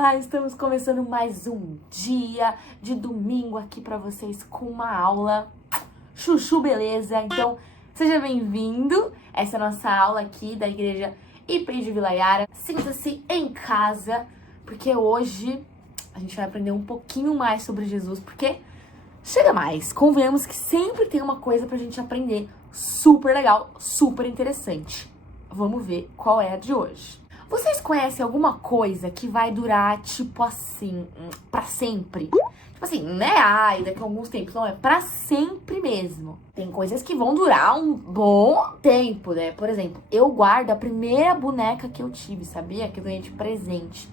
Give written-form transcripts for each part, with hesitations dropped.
Olá! Estamos começando mais um dia de domingo aqui pra vocês com uma aula chuchu, beleza? Então, seja bem-vindo. Essa é a nossa aula aqui da Igreja IP de Vila Yara. Sinta-se em casa, porque hoje a gente vai aprender um pouquinho mais sobre Jesus, porque chega mais. Convenhamos que sempre tem uma coisa pra gente aprender super legal, super interessante. Vamos ver qual é a de hoje. Vocês conhecem alguma coisa que vai durar, tipo assim, pra sempre? Tipo assim, né? Ai, daqui a alguns tempos. Não, é pra sempre mesmo. Tem coisas que vão durar um bom tempo, né? Por exemplo, eu guardo a primeira boneca que eu tive, sabia? Que eu ganhei de presente.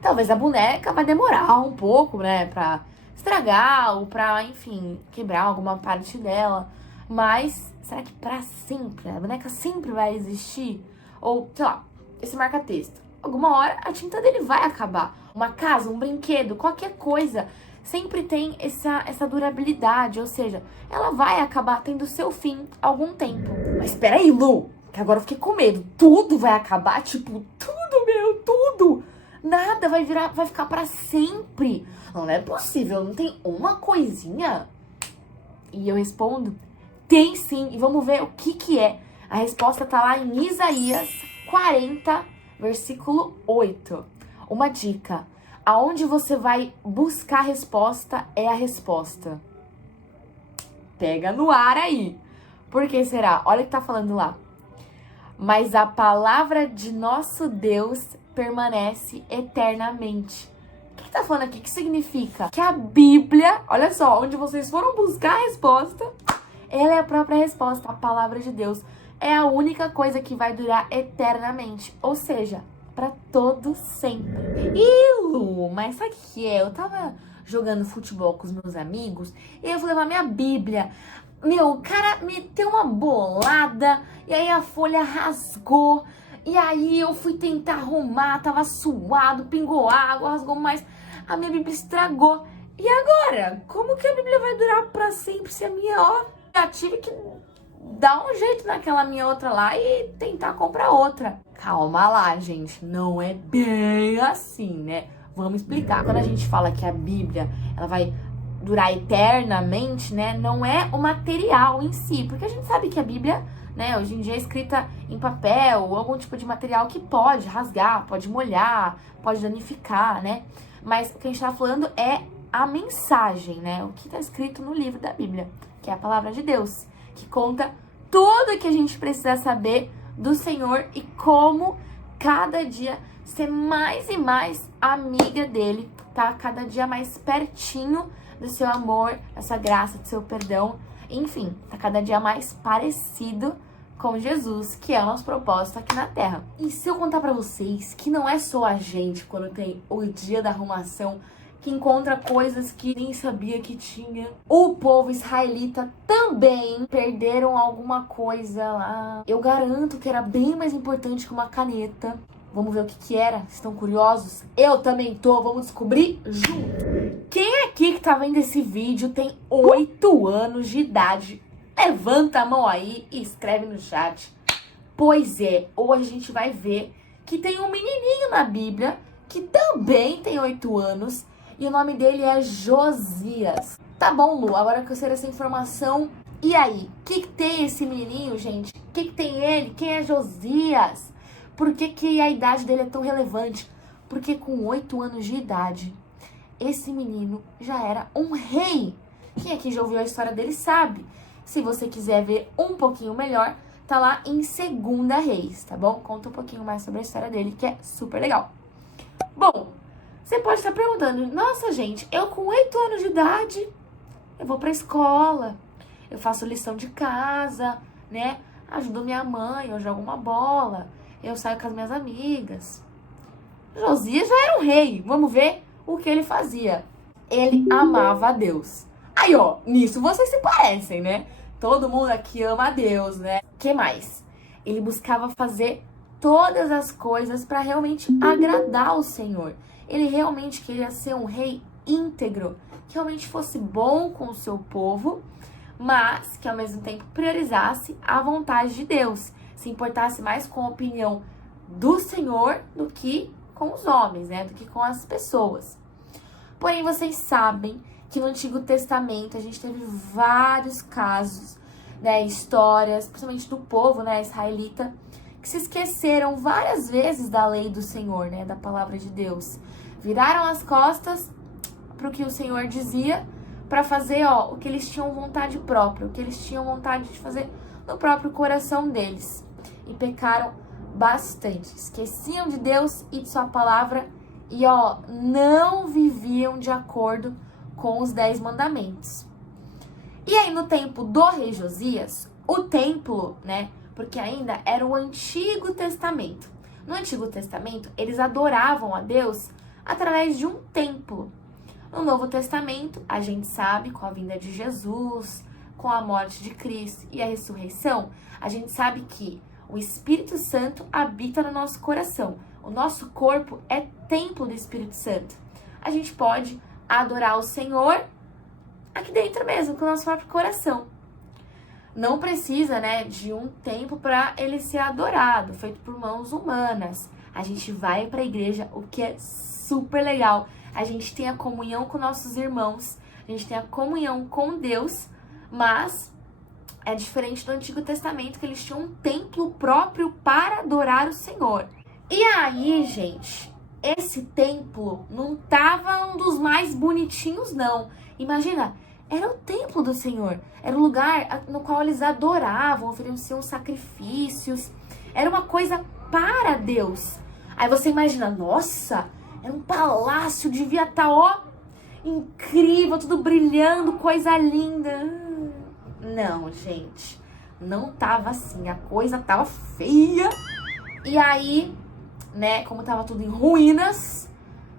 Talvez a boneca vai demorar um pouco, né? Pra estragar ou pra, enfim, quebrar alguma parte dela. Mas, será que pra sempre? A boneca sempre vai existir? Ou, sei lá, esse marca-texto. Alguma hora a tinta dele vai acabar. Uma casa, um brinquedo, qualquer coisa sempre tem essa durabilidade, ou seja, ela vai acabar tendo seu fim algum tempo. Mas espera aí, Lu, que agora eu fiquei com medo. Tudo vai acabar? Tipo, tudo, meu, tudo! Nada vai ficar pra sempre. Não é possível, não tem uma coisinha? E eu respondo, tem sim, e vamos ver o que é. A resposta tá lá em Isaías 40, versículo 8. Uma dica: aonde você vai buscar a resposta é a resposta. Pega no ar aí. Por que será? Olha o que tá falando lá. Mas a palavra de nosso Deus permanece eternamente. O que tá falando aqui? O que significa? Que a Bíblia, olha só, onde vocês foram buscar a resposta, ela é a própria resposta. A palavra de Deus é a única coisa que vai durar eternamente. Ou seja, pra todo sempre. Ih, Lu, mas sabe o que é? Eu tava jogando futebol com os meus amigos e eu fui levar minha Bíblia. Meu, o cara meteu uma bolada e aí a folha rasgou. E aí eu fui tentar arrumar, tava suado, pingou água, rasgou mais. A minha Bíblia estragou. E agora? Como que a Bíblia vai durar pra sempre se a minha, ó, já tive que dar um jeito naquela minha outra lá e tentar comprar outra. Calma lá, gente. Não é bem assim, né? Vamos explicar. Quando a gente fala que a Bíblia, ela vai durar eternamente, né? Não é o material em si. Porque a gente sabe que a Bíblia, né, hoje em dia é escrita em papel ou algum tipo de material que pode rasgar, pode molhar, pode danificar, né? Mas o que a gente tá falando é a mensagem, né? O que tá escrito no livro da Bíblia, que é a palavra de Deus, que conta tudo o que a gente precisa saber do Senhor e como cada dia ser mais e mais amiga dele, tá? Cada dia mais pertinho do seu amor, da sua graça, do seu perdão. Enfim, tá cada dia mais parecido com Jesus, que é o nosso propósito aqui na Terra. E se eu contar pra vocês que não é só a gente, quando tem o dia da arrumação, que encontra coisas que nem sabia que tinha. O povo israelita também perderam alguma coisa lá. Eu garanto que era bem mais importante que uma caneta. Vamos ver o que era? Estão curiosos? Eu também tô, vamos descobrir junto. Quem aqui que tá vendo esse vídeo tem 8 anos de idade? Levanta a mão aí e escreve no chat. Pois é, hoje a gente vai ver que tem um menininho na Bíblia que também tem 8 anos. E o nome dele é Josias. Tá bom, Lu, agora que eu sei essa informação, e aí? O que tem esse menininho, gente? O que tem ele? Quem é Josias? Por que a idade dele é tão relevante? Porque com 8 anos de idade, esse menino já era um rei. Quem aqui já ouviu a história dele sabe. Se você quiser ver um pouquinho melhor, tá lá em 2 Reis, tá bom? Conta um pouquinho mais sobre a história dele, que é super legal. Bom, você pode estar perguntando, nossa, gente, eu com 8 anos de idade, eu vou pra escola, eu faço lição de casa, né? Ajudo minha mãe, eu jogo uma bola, eu saio com as minhas amigas. Josias já era um rei, vamos ver o que ele fazia. Ele amava a Deus. Aí, ó, nisso vocês se parecem, né? Todo mundo aqui ama a Deus, né? O que mais? Ele buscava fazer todas as coisas para realmente agradar o Senhor. Ele realmente queria ser um rei íntegro, que realmente fosse bom com o seu povo, mas que ao mesmo tempo priorizasse a vontade de Deus, se importasse mais com a opinião do Senhor do que com os homens, né, do que com as pessoas. Porém, vocês sabem que no Antigo Testamento a gente teve vários casos, né, histórias, principalmente do povo, né, israelita, que se esqueceram várias vezes da lei do Senhor, né, da palavra de Deus. Viraram as costas para o que o Senhor dizia, para fazer, o que eles tinham vontade própria, o que eles tinham vontade de fazer no próprio coração deles. E pecaram bastante. Esqueciam de Deus e de sua palavra e, não viviam de acordo com os 10 mandamentos. E aí, no tempo do rei Josias, o templo, né, porque ainda era o Antigo Testamento. No Antigo Testamento, eles adoravam a Deus através de um templo. No Novo Testamento, a gente sabe, com a vinda de Jesus, com a morte de Cristo e a ressurreição, a gente sabe que o Espírito Santo habita no nosso coração. O nosso corpo é templo do Espírito Santo. A gente pode adorar o Senhor aqui dentro mesmo, com o nosso próprio coração. Não precisa, né, de um templo para ele ser adorado, feito por mãos humanas. A gente vai para a igreja, o que é super legal. A gente tem a comunhão com nossos irmãos, a gente tem a comunhão com Deus, mas é diferente do Antigo Testamento, que eles tinham um templo próprio para adorar o Senhor. E aí, gente, esse templo não tava um dos mais bonitinhos, não. Imagina, era o templo do Senhor, era o lugar no qual eles adoravam, ofereciam sacrifícios, era uma coisa para Deus. Aí você imagina, nossa, era um palácio, devia estar, incrível, tudo brilhando, coisa linda. Não, gente, não tava assim, a coisa tava feia. E aí, né, como tava tudo em ruínas,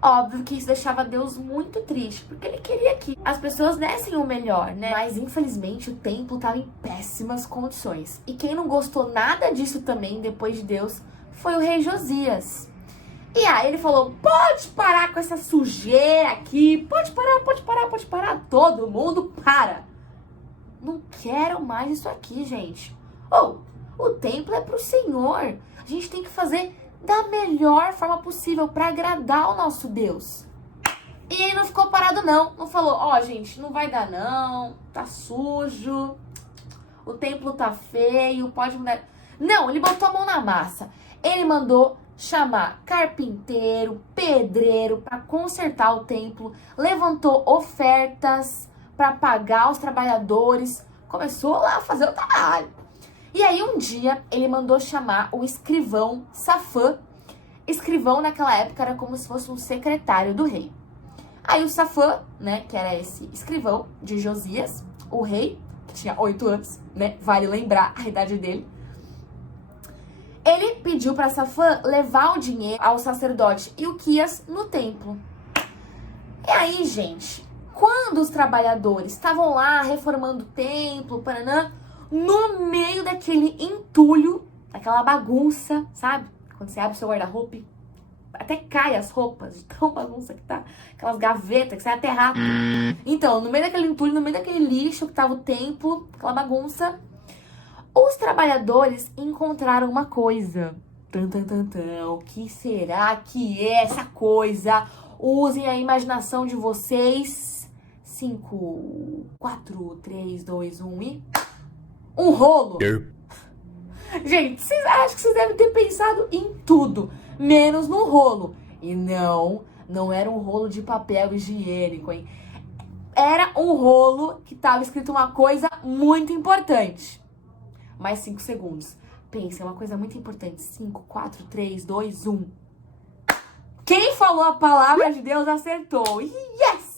óbvio que isso deixava Deus muito triste, porque ele queria que as pessoas dessem o melhor, né? Mas infelizmente o templo tava em péssimas condições. E quem não gostou nada disso também, depois de Deus, foi o rei Josias. E aí ele falou, pode parar com essa sujeira aqui, pode parar, todo mundo para. Não quero mais isso aqui, gente. O templo é pro Senhor. A gente tem que fazer da melhor forma possível para agradar o nosso Deus. E ele não ficou parado, não. Não falou, gente, não vai dar não, tá sujo, o templo tá feio, pode mudar. Não, ele botou a mão na massa. Ele mandou chamar carpinteiro, pedreiro para consertar o templo, levantou ofertas para pagar os trabalhadores, começou lá a fazer o trabalho. E aí um dia ele mandou chamar o escrivão Safã. Escrivão naquela época era como se fosse um secretário do rei. Aí o Safã, né, que era esse escrivão de Josias, o rei, que tinha 8 anos, né, vale lembrar a idade dele, ele pediu para Safã levar o dinheiro ao sacerdote Ilquias no templo. E aí, gente, quando os trabalhadores estavam lá reformando o templo, paranã, no meio daquele entulho, daquela bagunça, sabe? Quando você abre o seu guarda-roupa, até cai as roupas, de tão bagunça que tá. Aquelas gavetas que sai até rato. Então, no meio daquele entulho, no meio daquele lixo que tava o templo, aquela bagunça, os trabalhadores encontraram uma coisa. O que será que é essa coisa? Usem a imaginação de vocês. 5, 4, 3, 2, 1 e... um rolo. Gente, acho que vocês devem ter pensado em tudo, menos no rolo. E não era um rolo de papel higiênico, hein? Era um rolo que tava escrito uma coisa muito importante. Mais 5 segundos. Pensem, uma coisa muito importante. 5, 4, 3, 2, 1. Quem falou a palavra de Deus acertou. Yes!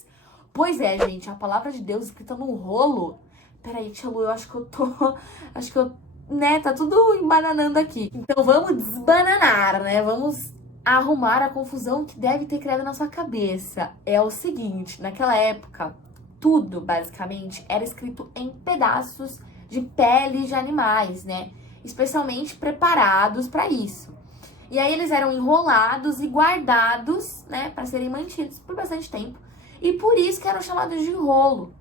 Pois é, gente, a palavra de Deus escrita num rolo. Peraí, tia Lu, eu acho que né, tá tudo embananando aqui. Então vamos desbananar, né? Vamos arrumar a confusão que deve ter criado na sua cabeça. É o seguinte, naquela época, tudo, basicamente, era escrito em pedaços de pele de animais, né? Especialmente preparados para isso. E aí eles eram enrolados e guardados, né, para serem mantidos por bastante tempo. E por isso que eram chamados de rolo.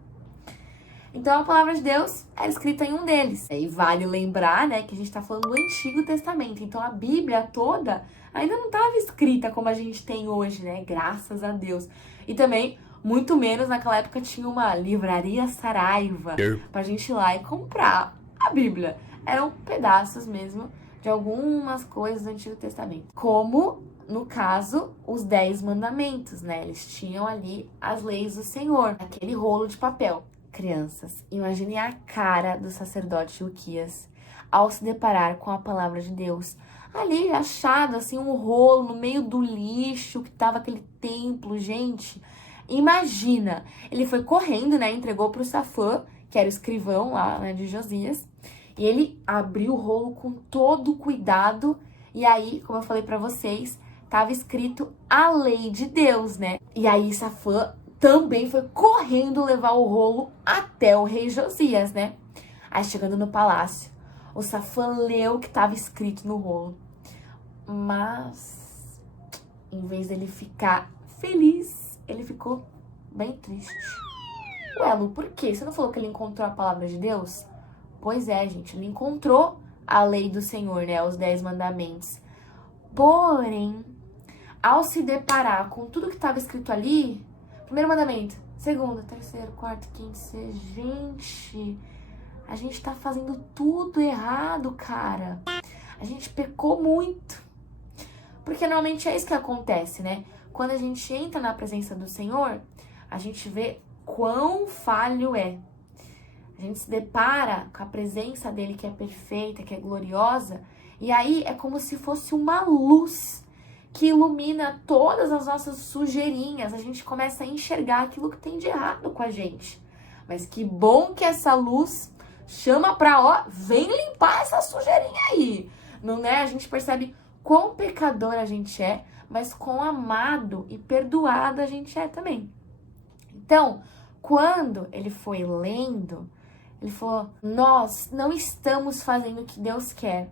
Então a palavra de Deus era escrita em um deles. E vale lembrar, né, que a gente está falando do Antigo Testamento. Então a Bíblia toda ainda não estava escrita como a gente tem hoje, né? Graças a Deus. E também, muito menos naquela época, tinha uma livraria Saraiva pra gente ir lá e comprar a Bíblia. Eram pedaços mesmo de algumas coisas do Antigo Testamento. Como, no caso, os 10 mandamentos, né? Eles tinham ali as leis do Senhor, aquele rolo de papel. Crianças, imaginem a cara do sacerdote Ilquias ao se deparar com a palavra de Deus. Ali, achado, assim, um rolo no meio do lixo que tava aquele templo, gente. Imagina, ele foi correndo, né, entregou pro Safã, que era o escrivão lá, né, de Josias, e ele abriu o rolo com todo cuidado, e aí, como eu falei pra vocês, tava escrito a lei de Deus, né? E aí, Safã também foi correndo levar o rolo até o rei Josias, né? Aí, chegando no palácio, o Safã leu o que estava escrito no rolo. Mas, em vez dele ficar feliz, ele ficou bem triste. Ué, Lu, por quê? Você não falou que ele encontrou a palavra de Deus? Pois é, gente, ele encontrou a lei do Senhor, né? Os 10 mandamentos. Porém, ao se deparar com tudo que estava escrito ali, primeiro mandamento, segundo, terceiro, quarto, quinto, sexto, gente, a gente tá fazendo tudo errado, cara. A gente pecou muito. Porque normalmente é isso que acontece, né? Quando a gente entra na presença do Senhor, a gente vê quão falho é. A gente se depara com a presença dele que é perfeita, que é gloriosa, e aí é como se fosse uma luz que ilumina todas as nossas sujeirinhas. A gente começa a enxergar aquilo que tem de errado com a gente. Mas que bom que essa luz chama pra, ó, vem limpar essa sujeirinha aí. Não é? A gente percebe quão pecador a gente é, mas quão amado e perdoado a gente é também. Então, quando ele foi lendo, ele falou, nós não estamos fazendo o que Deus quer.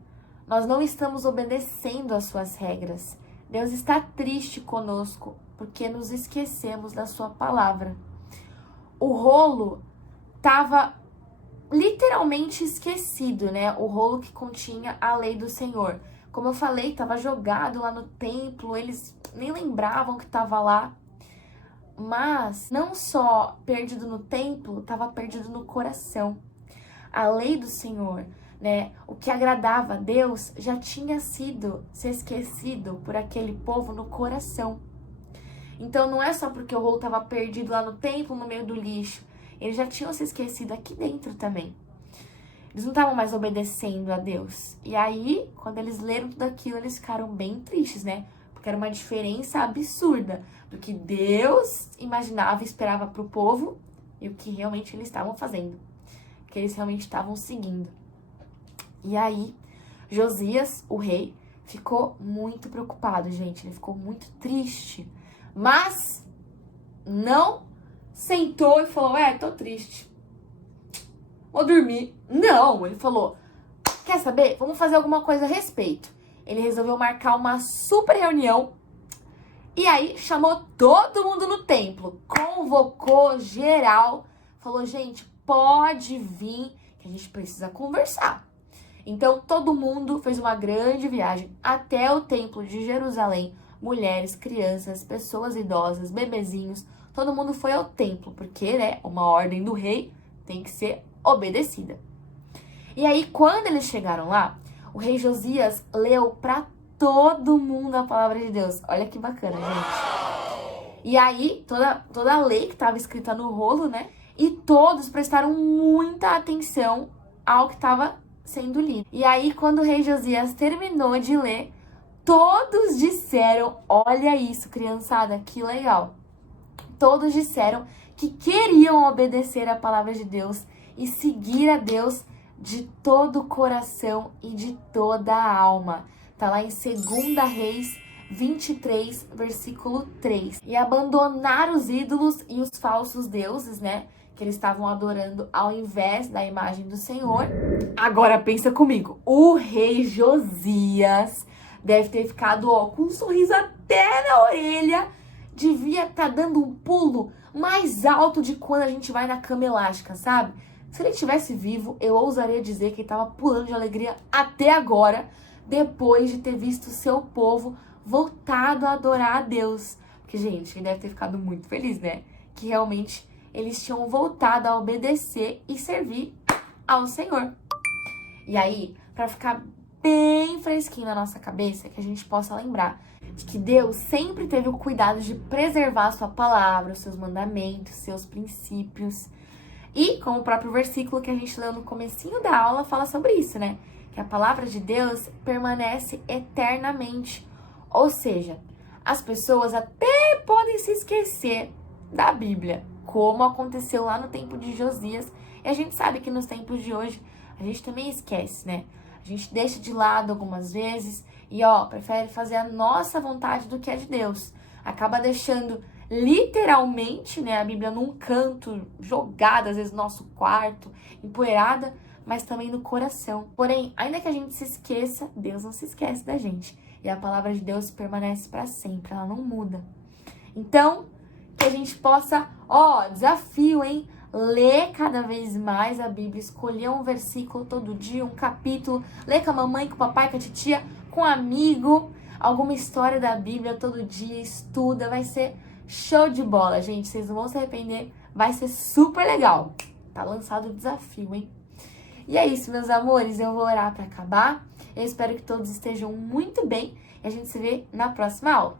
Nós não estamos obedecendo às suas regras. Deus está triste conosco porque nos esquecemos da sua palavra. O rolo estava literalmente esquecido, né? O rolo que continha a lei do Senhor. Como eu falei, estava jogado lá no templo, eles nem lembravam que estava lá. Mas não só perdido no templo, estava perdido no coração. A lei do Senhor, né? O que agradava a Deus já tinha sido se esquecido por aquele povo no coração. Então não é só porque o rolo estava perdido lá no templo, no meio do lixo. Eles já tinham se esquecido aqui dentro também. Eles não estavam mais obedecendo a Deus. E aí, quando eles leram tudo aquilo, eles ficaram bem tristes, né? Porque era uma diferença absurda do que Deus imaginava e esperava para o povo e o que realmente eles estavam fazendo. Que eles realmente estavam seguindo. E aí, Josias, o rei, ficou muito preocupado, gente. Ele ficou muito triste. Mas não sentou e falou, tô triste. Vou dormir. Não, ele falou, quer saber? Vamos fazer alguma coisa a respeito. Ele resolveu marcar uma super reunião. E aí, chamou todo mundo no templo. Convocou geral. Falou, gente, pode vir, que a gente precisa conversar. Então, todo mundo fez uma grande viagem até o templo de Jerusalém. Mulheres, crianças, pessoas idosas, bebezinhos. Todo mundo foi ao templo, porque, né, uma ordem do rei tem que ser obedecida. E aí, quando eles chegaram lá, o rei Josias leu para todo mundo a palavra de Deus. Olha que bacana, gente. E aí, toda a lei que estava escrita no rolo, né? E todos prestaram muita atenção ao que estava sendo lido. E aí, quando o rei Josias terminou de ler, todos disseram, olha isso, criançada, que legal. Todos disseram que queriam obedecer a palavra de Deus e seguir a Deus de todo o coração e de toda a alma. Tá lá em 2 Reis 23, versículo 3. E abandonar os ídolos e os falsos deuses, né? Que eles estavam adorando ao invés da imagem do Senhor. Agora pensa comigo, o rei Josias deve ter ficado, com um sorriso até na orelha. Devia estar dando um pulo mais alto de quando a gente vai na cama elástica, sabe? Se ele estivesse vivo, eu ousaria dizer que ele estava pulando de alegria até agora, depois de ter visto o seu povo voltado a adorar a Deus. Porque, gente, ele deve ter ficado muito feliz, né? Que realmente eles tinham voltado a obedecer e servir ao Senhor. E aí, para ficar bem fresquinho na nossa cabeça, que a gente possa lembrar de que Deus sempre teve o cuidado de preservar a sua palavra, os seus mandamentos, seus princípios. E, como o próprio versículo que a gente leu no comecinho da aula fala sobre isso, né? Que a palavra de Deus permanece eternamente. Ou seja, as pessoas até podem se esquecer da Bíblia, como aconteceu lá no tempo de Josias. E a gente sabe que nos tempos de hoje a gente também esquece, né? A gente deixa de lado algumas vezes e, prefere fazer a nossa vontade do que a de Deus. Acaba deixando literalmente, né, a Bíblia num canto, jogada às vezes no nosso quarto, empoeirada, mas também no coração. Porém, ainda que a gente se esqueça, Deus não se esquece da gente. E a palavra de Deus permanece para sempre, ela não muda. Então, que a gente possa, desafio, hein? Ler cada vez mais a Bíblia, escolher um versículo todo dia, um capítulo, ler com a mamãe, com o papai, com a titia, com um amigo, alguma história da Bíblia todo dia, estuda, vai ser show de bola, gente, vocês não vão se arrepender, vai ser super legal. Tá lançado o desafio, hein? E é isso, meus amores, eu vou orar para acabar, eu espero que todos estejam muito bem e a gente se vê na próxima aula.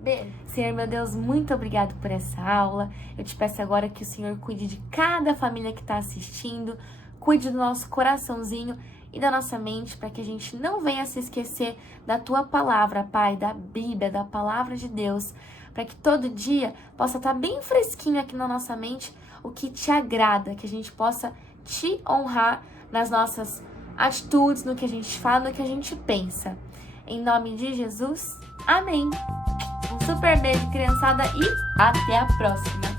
Beijo. Senhor, meu Deus, muito obrigado por essa aula. Eu te peço agora que o Senhor cuide de cada família que está assistindo, cuide do nosso coraçãozinho e da nossa mente, para que a gente não venha se esquecer da Tua palavra, Pai, da Bíblia, da palavra de Deus, para que todo dia possa estar bem fresquinho aqui na nossa mente o que Te agrada, que a gente possa Te honrar nas nossas atitudes, no que a gente fala, no que a gente pensa. Em nome de Jesus, amém. Um super beijo, criançada, e até a próxima!